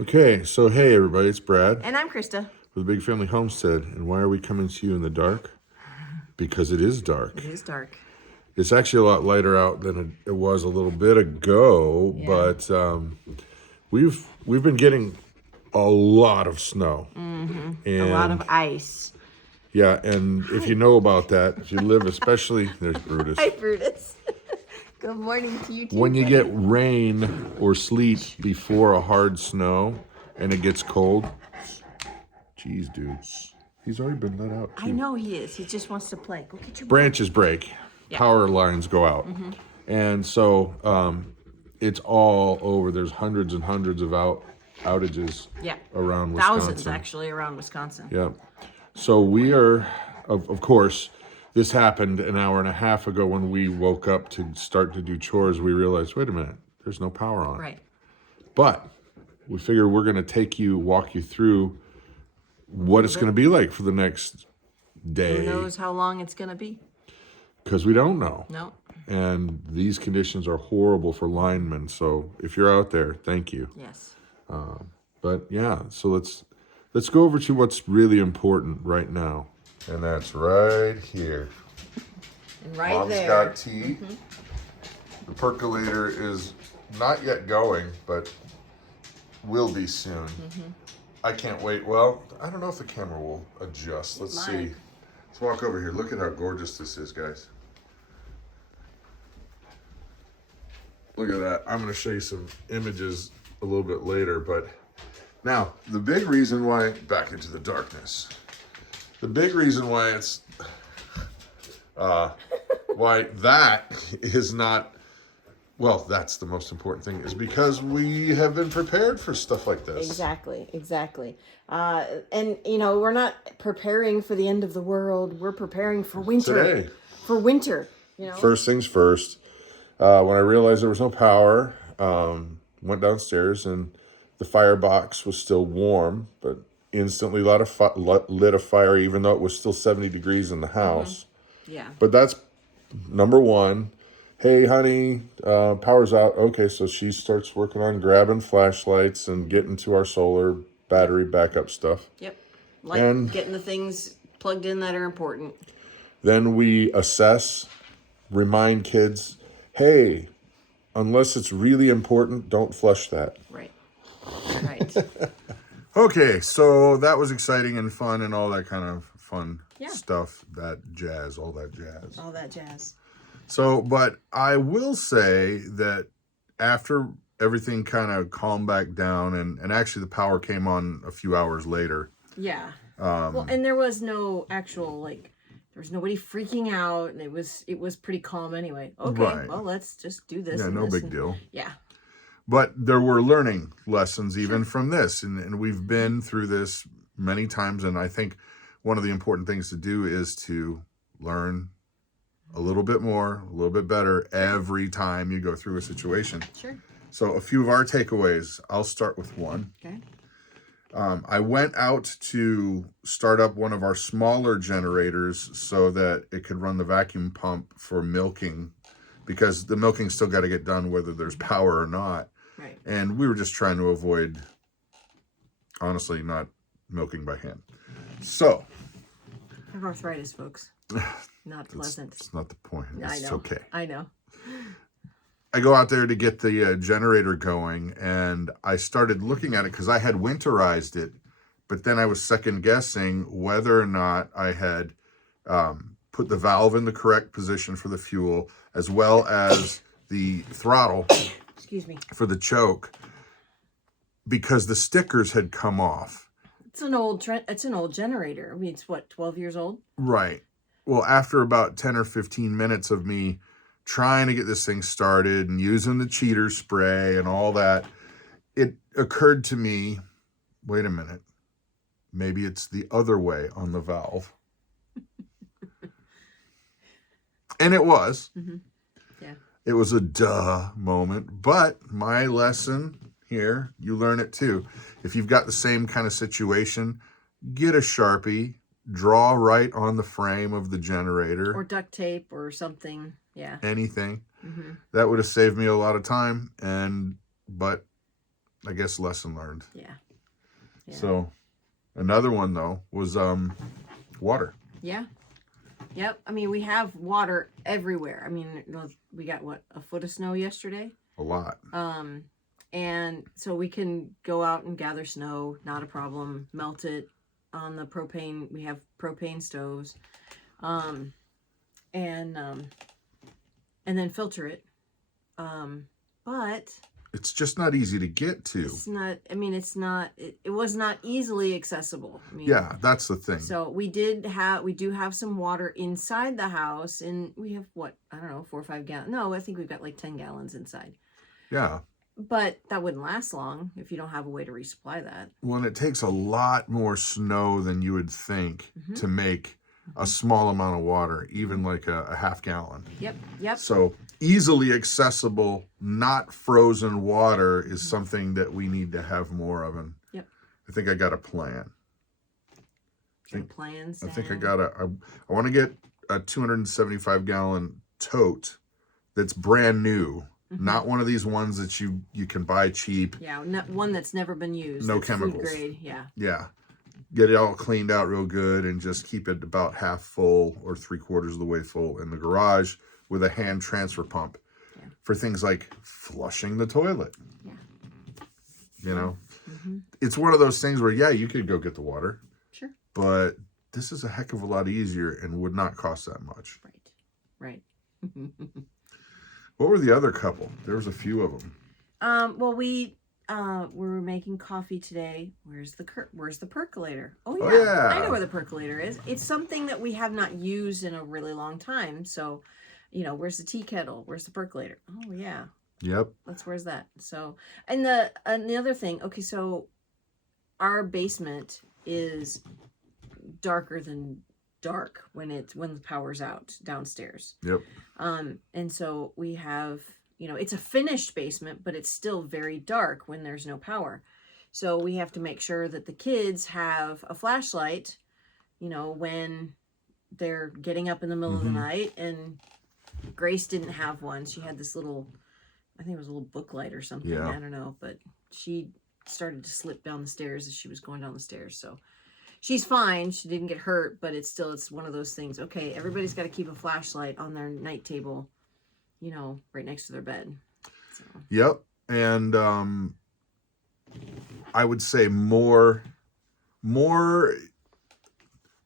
Okay, so hey everybody, it's Brad And I'm Christa. with Big Family Homestead. And why are we coming to you in the dark? Because it is dark. It is dark. It's actually a lot lighter out than it was a little bit ago, Yeah. but we've been getting a lot of snow. Mm-hmm. And A lot of ice. yeah, and if you know about that, if you live especially, there's Brutus. Hi, Brutus. Good morning to you too. When you buddy. get rain or sleet before a hard snow and it gets cold, geez, dude, he's already been let out too. I know he is. He just wants to play. Go get your Branches break, Yeah. power lines go out, and so it's all over. There's hundreds and hundreds of outages around Wisconsin. Thousands actually around Wisconsin. Yeah. So we are, of course, this happened an hour and a half ago when we woke up to start to do chores. We realized, wait a minute, there's no power on. Right. But we figure we're going to walk you through what it's going to be like for the next day. Who knows how long it's going to be? Because we don't know. No. And these conditions are horrible for linemen. So if you're out there, thank you. Yes. But yeah, so let's go over to what's really important right now. And that's right here. And right Mom's there. got tea. The percolator is not yet going, but will be soon. I can't wait. Well, I don't know if the camera will adjust. Let's see. Let's walk over here. Look at how gorgeous this is, guys. Look at that. I'm going to show you some images a little bit later, but now the big reason why, back into the darkness, the big reason why it's, why that is not, well, that's the most important thing, is because we have been prepared for stuff like this. Exactly. And, you know, we're not preparing for the end of the world. We're preparing for winter. Today. For winter, you know. First things first, when I realized there was no power, went downstairs and the firebox was still warm, but instantly lit a fire even though it was still 70 degrees in the house. Yeah. But that's number one. Hey, honey, power's out. Okay, so she starts working on grabbing flashlights and getting to our solar battery backup stuff. Yep. Like getting the things plugged in that are important. Then we assess, remind kids, hey, unless it's really important, don't flush that. Right. Okay, so that was exciting and fun and all that kind of fun stuff, all that jazz. So, but I will say that after everything kind of calmed back down, and actually the power came on a few hours later. Yeah. Well, and there was no actual, like, there was nobody freaking out, and it was pretty calm anyway. Okay, right. Well, let's just do this. Yeah, no big deal. Yeah. But there were learning lessons even from this, and we've been through this many times, and I think one of the important things to do is to learn a little bit more, a little bit better every time you go through a situation. Sure. So a few of our takeaways, I'll start with one. Okay. I went out to start up one of our smaller generators so that it could run the vacuum pump for milking, because the milking's still got to get done whether there's power or not. Right. And we were just trying to avoid, honestly, not milking by hand. So. I have arthritis, folks. Not pleasant. It's not the point. I know. It's okay. I know. I go out there to get the generator going, and I started looking at it because I had winterized it, but then I was second guessing whether or not I had put the valve in the correct position for the fuel, as well as the throttle Excuse me. for the choke, because the stickers had come off. It's an old generator. I mean, it's what, 12 years old? Right. Well, after about 10 or 15 minutes of me trying to get this thing started and using the cheater spray and all that, it occurred to me, wait a minute, maybe it's the other way on the valve. And it was. Yeah. It was a duh moment, but my lesson here, you learn it too. If you've got the same kind of situation, get a Sharpie, draw right on the frame of the generator. Or duct tape or something. Yeah. Anything. That would have saved me a lot of time, but I guess lesson learned. Yeah. So another one though was water. Yeah. Yep. I mean, we have water everywhere. I mean, we got what, a foot of snow yesterday? A lot. And so we can go out and gather snow, not a problem. Melt it on the propane. We have propane stoves, and then filter it. But it's just not easy to get to. It's not. I mean, it's not. It was not easily accessible. I mean, yeah, that's the thing. So we do have some water inside the house, and we have what, I don't know, 4 or 5 gallons. No, I think we've got like 10 gallons inside. Yeah. But that wouldn't last long if you don't have a way to resupply that. Well, and it takes a lot more snow than you would think to make a small amount of water, even like a half gallon. Yep. So easily accessible, not frozen water is something that we need to have more of. And I think I got a plan. Plans. I think I got I want to get a 275 gallon tote that's brand new. Not one of these ones that you can buy cheap. Yeah, one that's never been used. No that's chemicals. Food grade, yeah. Yeah. Get it all cleaned out real good and just keep it about half full or 3/4 of the way full in the garage with a hand transfer pump for things like flushing the toilet. Yeah. You know? It's one of those things where, yeah, you could go get the water. Sure. But this is a heck of a lot easier and would not cost that much. Right. What were the other couple? There was a few of them. Well, we were making coffee today. Where's the percolator? Oh yeah. I know where the percolator is. It's something that we have not used in a really long time. So, where's the tea kettle? Where's the percolator? Oh yeah. Yep. Where's that? So, and the other thing. Okay, so our basement is darker than dark when the power's out downstairs. Yep. And so we have, it's a finished basement, but it's still very dark when there's no power. So we have to make sure that the kids have a flashlight, when they're getting up in the middle of the night. And Grace didn't have one. She had this little, I think it was a little book light or something. Yeah. I don't know, but she started to slip down the stairs as she was going down the stairs. So she's fine. She didn't get hurt, but it's one of those things. Okay, everybody's got to keep a flashlight on their night table, right next to their bed. So. Yep. And I would say the more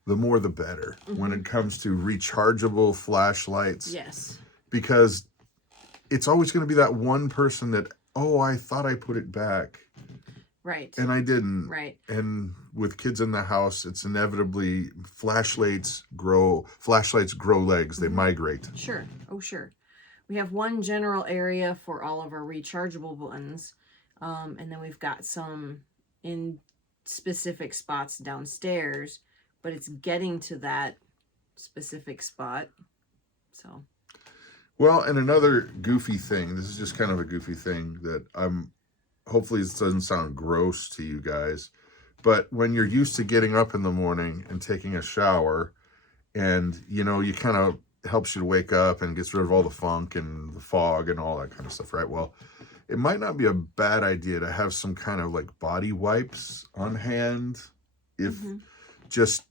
the better when it comes to rechargeable flashlights. Yes. Because it's always going to be that one person that, oh, I thought I put it back. Right. And I didn't. Right. And with kids in the house, it's inevitably flashlights grow legs. They migrate. Sure. Oh, sure. We have one general area for all of our rechargeable buttons. And then we've got some in specific spots downstairs, but it's getting to that specific spot. So. Well, and another goofy thing, this is just kind of a goofy thing that hopefully this doesn't sound gross to you guys, but when you're used to getting up in the morning and taking a shower and, you kind of helps you to wake up and gets rid of all the funk and the fog and all that kind of stuff, right? Well, it might not be a bad idea to have some kind of like body wipes on hand, if just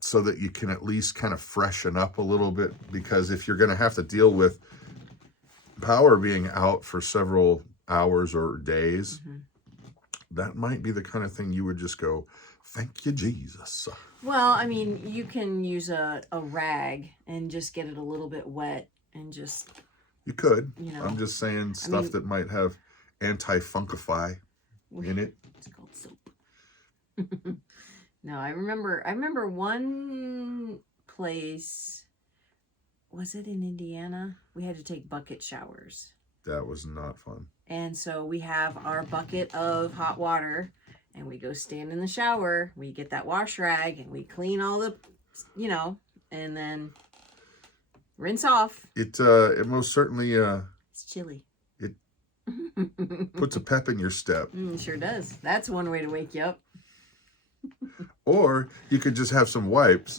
so that you can at least kind of freshen up a little bit, because if you're going to have to deal with power being out for several hours or days, that might be the kind of thing you would just go, thank you, Jesus. Well, I mean, you can use a rag and just get it a little bit wet and just... You could. I'm just saying stuff that might have anti-funkify in it. It's called soap. No, I remember one place, was it in Indiana? We had to take bucket showers. That was not fun. And so we have our bucket of hot water and we go stand in the shower. We get that wash rag and we clean all the, and then rinse off. It most certainly, it's chilly. It puts a pep in your step. Sure does. That's one way to wake you up. Or you could just have some wipes.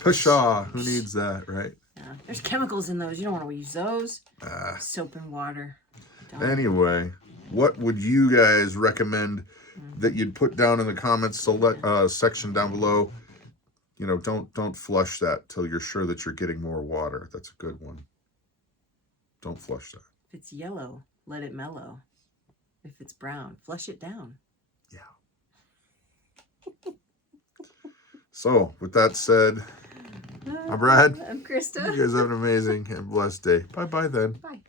Pshaw, who needs that, right? Yeah, there's chemicals in those. You don't want to use those. Soap and water. Anyway, what would you guys recommend that you'd put down in the comments section down below? You know, don't flush that till you're sure that you're getting more water. That's a good one. Don't flush that. If it's yellow, let it mellow. If it's brown, flush it down. Yeah. So, with that said, I'm Brad. I'm Christa. You guys have an amazing and blessed day. Bye-bye then. Bye.